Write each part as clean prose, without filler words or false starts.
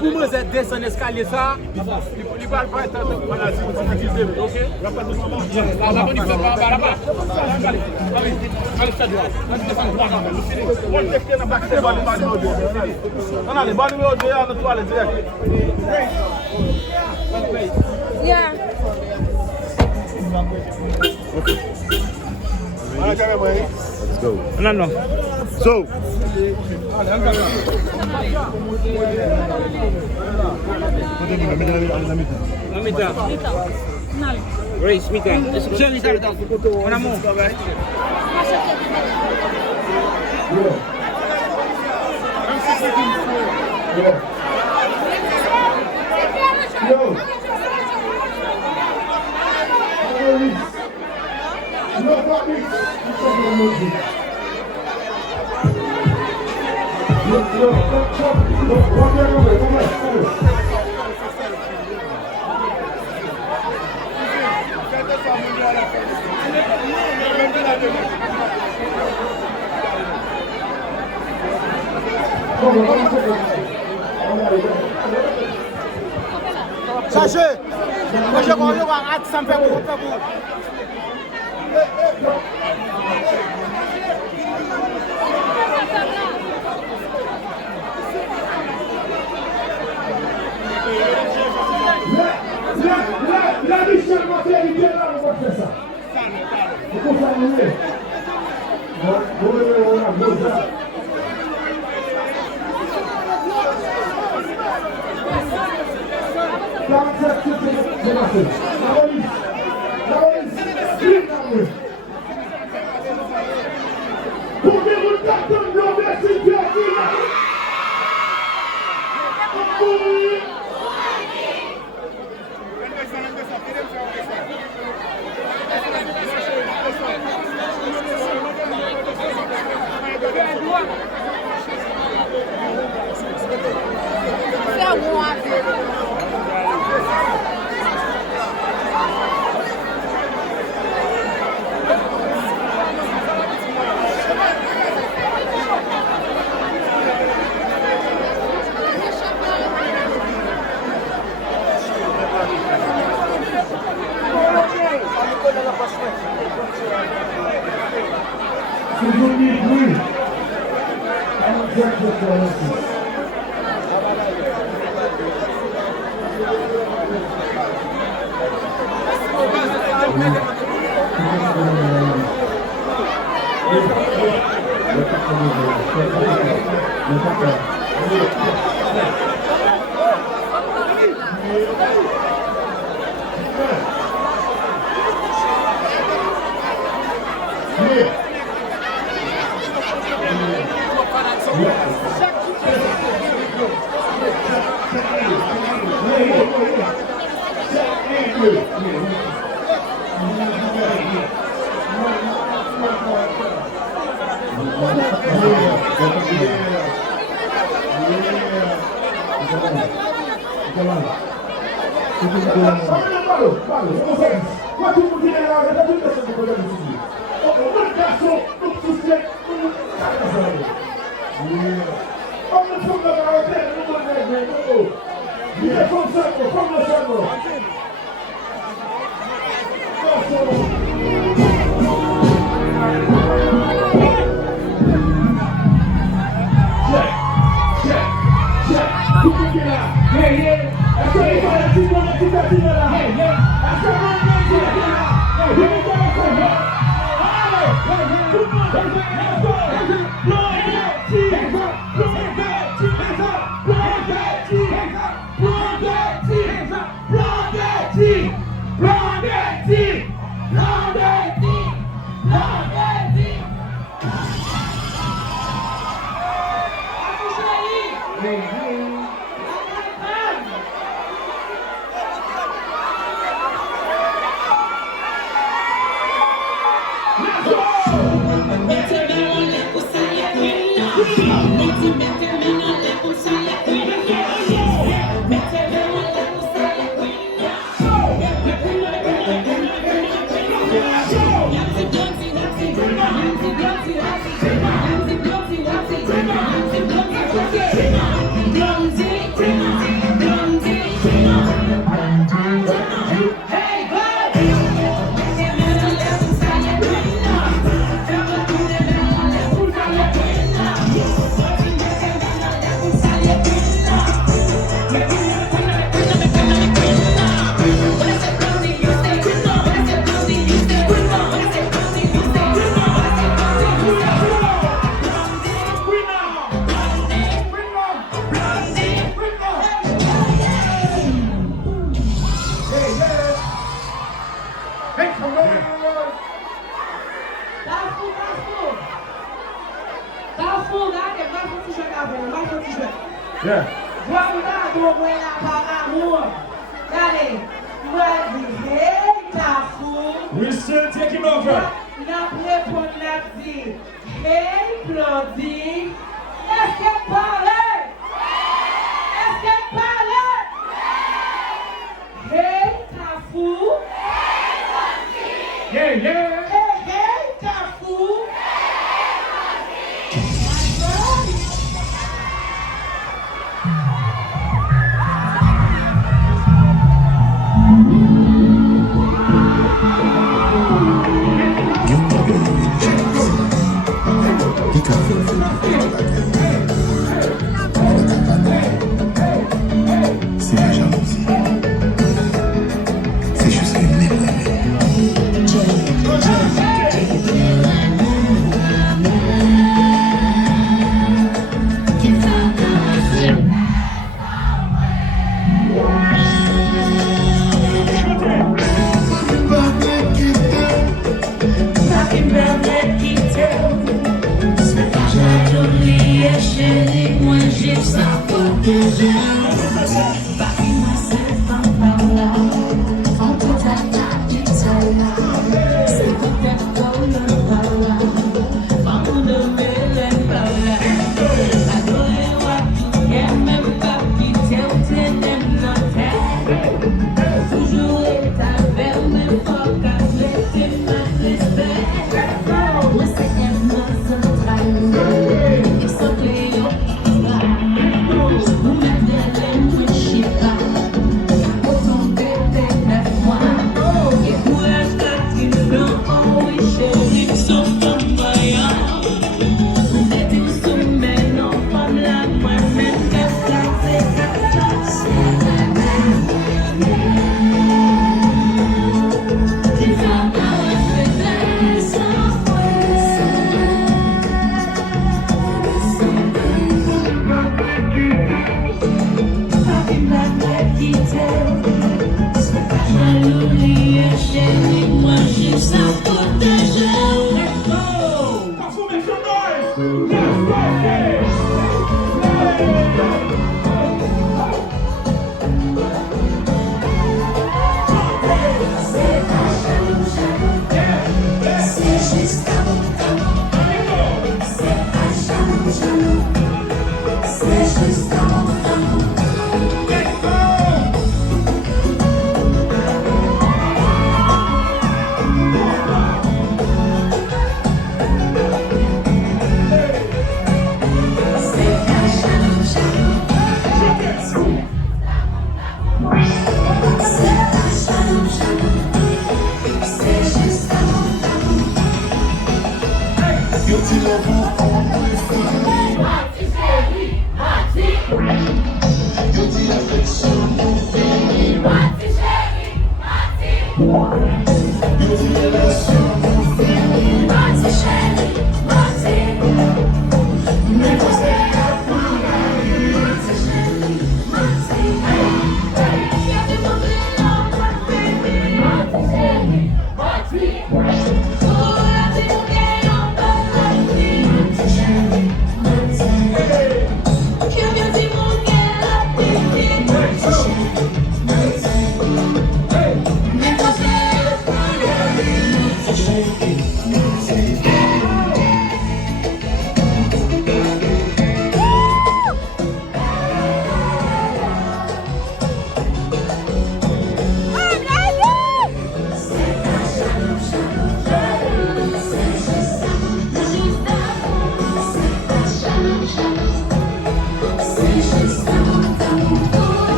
pour moi, c'est descendre l'escalier ça, il va le faire, voilà, si vous utilisez, ok? Là-bas, il fait pas là-bas. Allez, bon numéro 2, on doit aller direct. Yeah. Let's go. Non. So. Grace, mi-temps. On a mon. Sachez, moi je vais voir ça me fait beaucoup. La mission matérielle, là, on va faire ça. Il faut s'amuser. On a besoin. Pour des routes carton blanc, merci Pierre. Let's go! cadeau pour par amour. Allez, moi dis, hey, Kafou. We're still taking over. N'a répondu, n'a dit, hey, Blondedy. Est-ce qu'elle parlait? Est-ce qu'elle parlait? Hey, Kafou. Yeah, yeah. Hey, hey, Kafou. C'est la jalousie. C'est juste une même. Chérie, moi j'ai ça pour que j'aime. Paris-moi c'est pas par là. En tout à du là. C'est peut-être comme le par là. Pas mon de mêler par là. Adorez-moi, y'aime même pas quitter ou tenir notre tête. Toujours est avec mes forts avec tes mains respect. Moi c'est Emma centrale. Kafou, make some noise. Yes,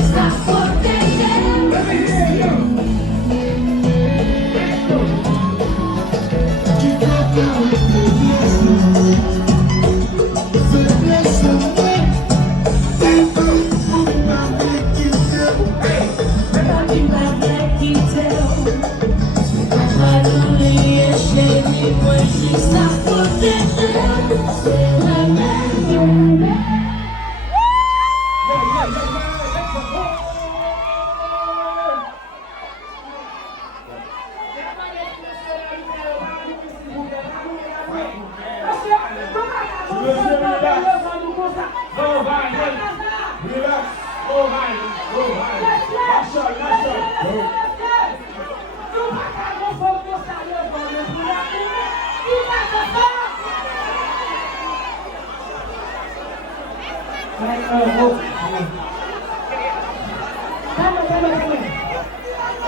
Stop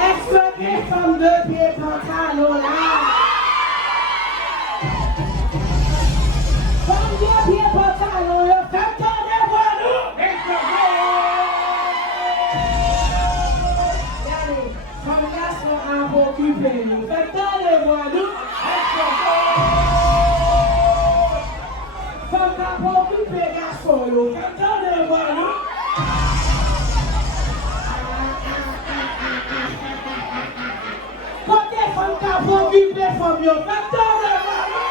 Est-ce que les femmes de pied pantalon là? Femmes de pied pantalon, le fait tourner voir nous. Regardez, comme garçon à occuper nous, fait tourner voir nous. Femme à occuper garçon, fait tourner voir nous. Côté femme qui a occupé femme, yo fait tourner voir nous.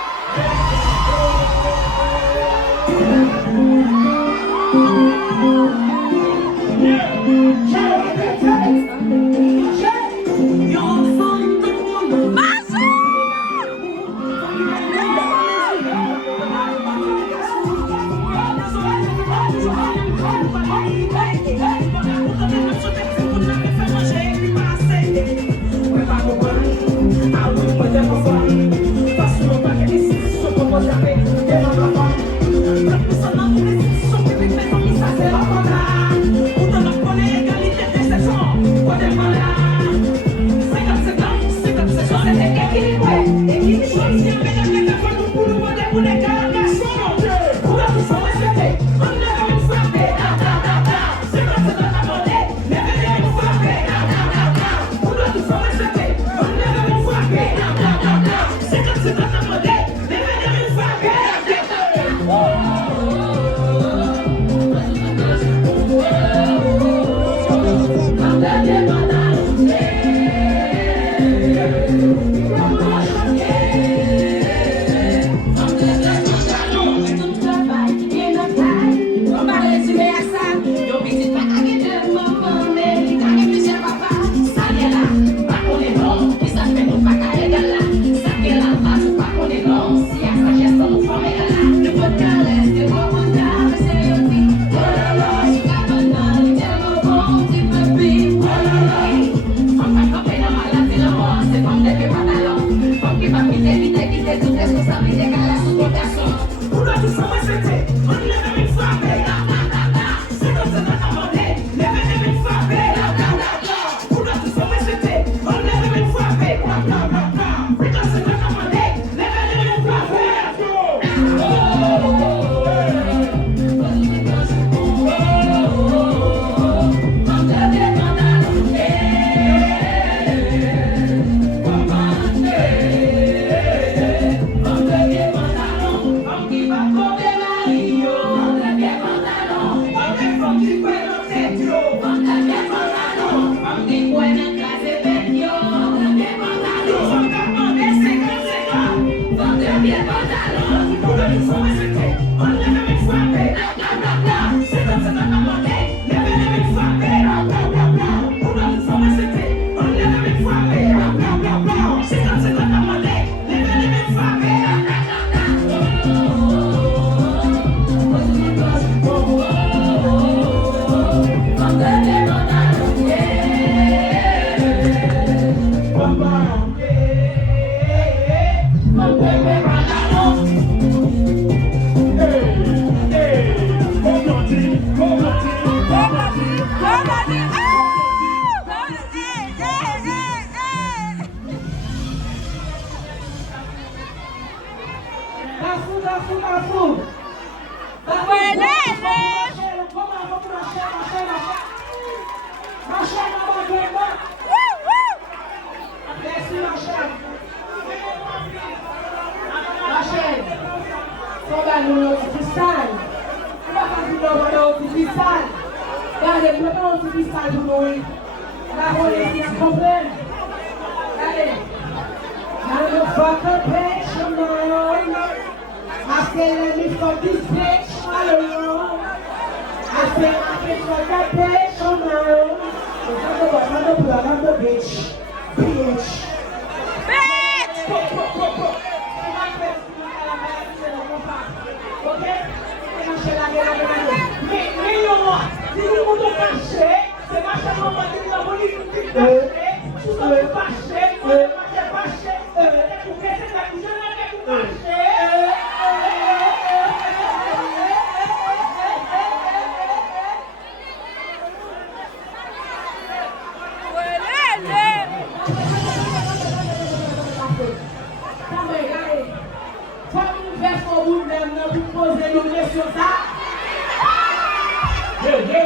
Kafou.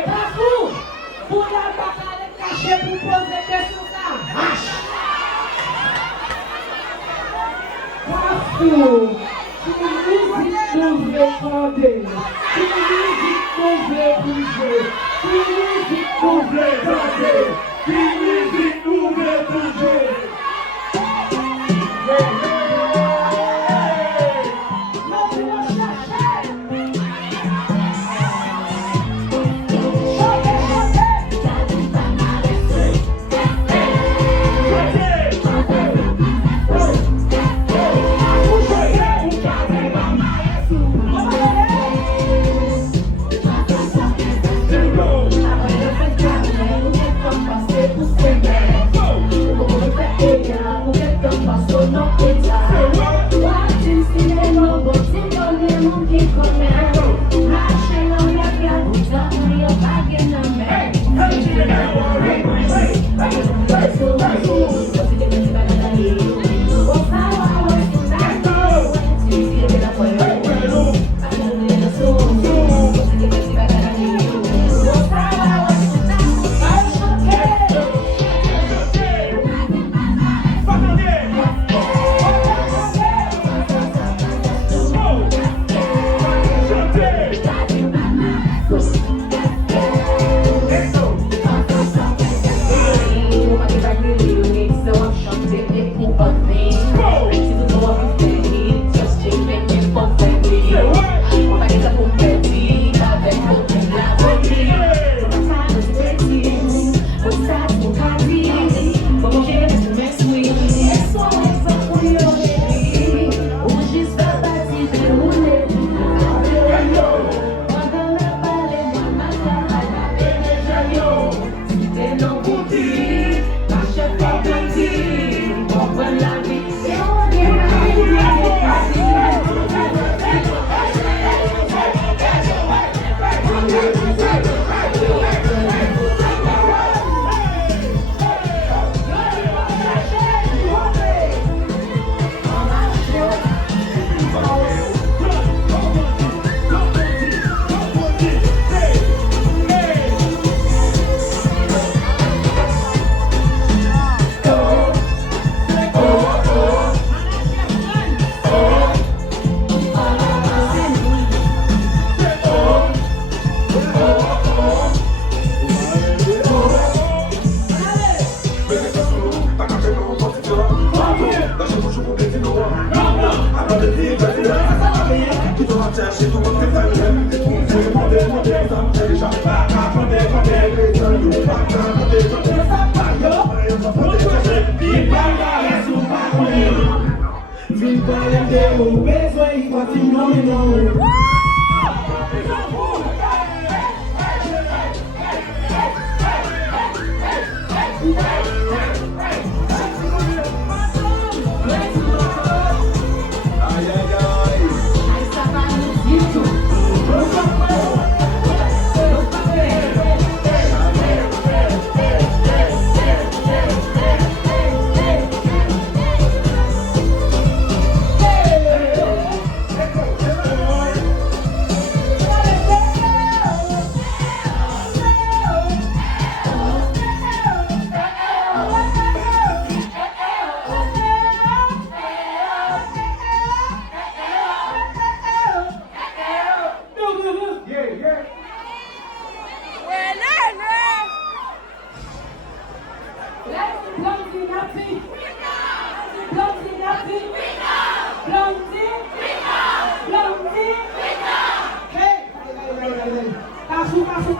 Kafou, pour la bataille cachée pour poser question ça. Kafou, si musique nous veut chanter, si musique nous veut bouger, si musique nous veut chanter, si musique nous veut bouger.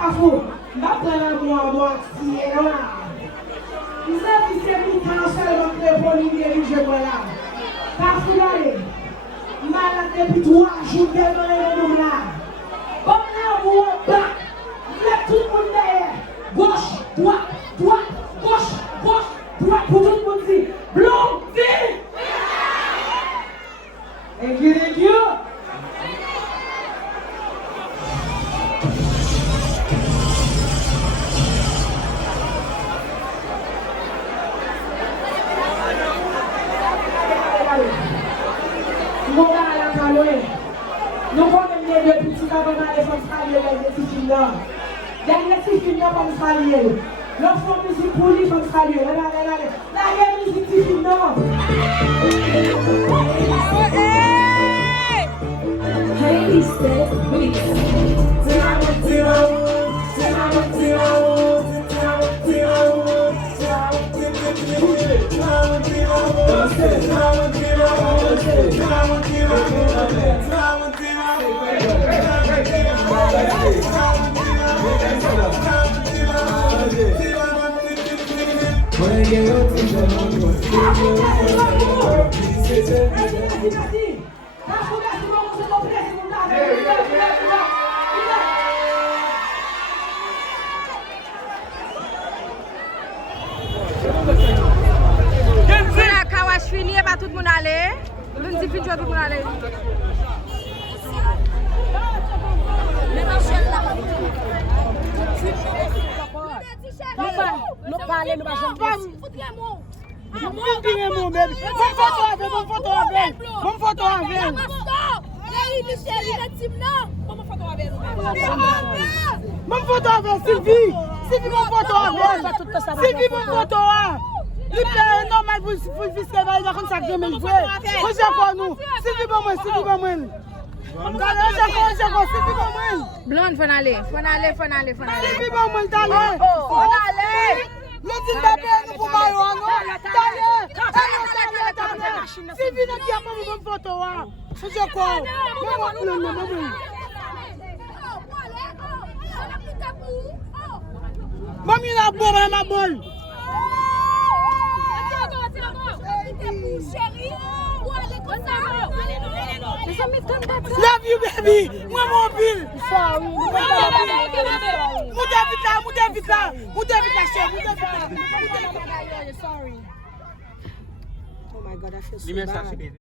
Kafou, maintenant moi, si est là. Vous avez dit que nous seulement que pour lui diriger moi là. Kafou allez, malade depuis 3 jours devant nous là. Comme là, vous bas, vous êtes tout le monde derrière. Gauche, droite, droite. Pour tout le monde dit, Blondedy! Thank you, thank you. Nous allons à la caloë. Nous connaissons les deux petits avant d'aller faire travailler les petits filles là. Dernier petit film là pour travailler. L'offre musique pour lui pour travailler. La musique petit film là. Hey, step, fini, pas tout le monde aller. Lundi fini, tout le monde aller. Nous parlons, nous parlons. Il est normal pour le fisc, il va comme ça que nous jouer. On s'accorde nous. Sylvie bon moi, Sylvie bon moi. Blonde, faut aller. Sylvie bon moi, d'aller. On aller. Le dit bébé nous pour mayo non. D'aller. Sylvie n'a pas mon photo là. On s'accorde. Maman la bonne, ma bonne. Love you, baby. Moi, mon pile. Sorry. Oh my God, I feel so bad.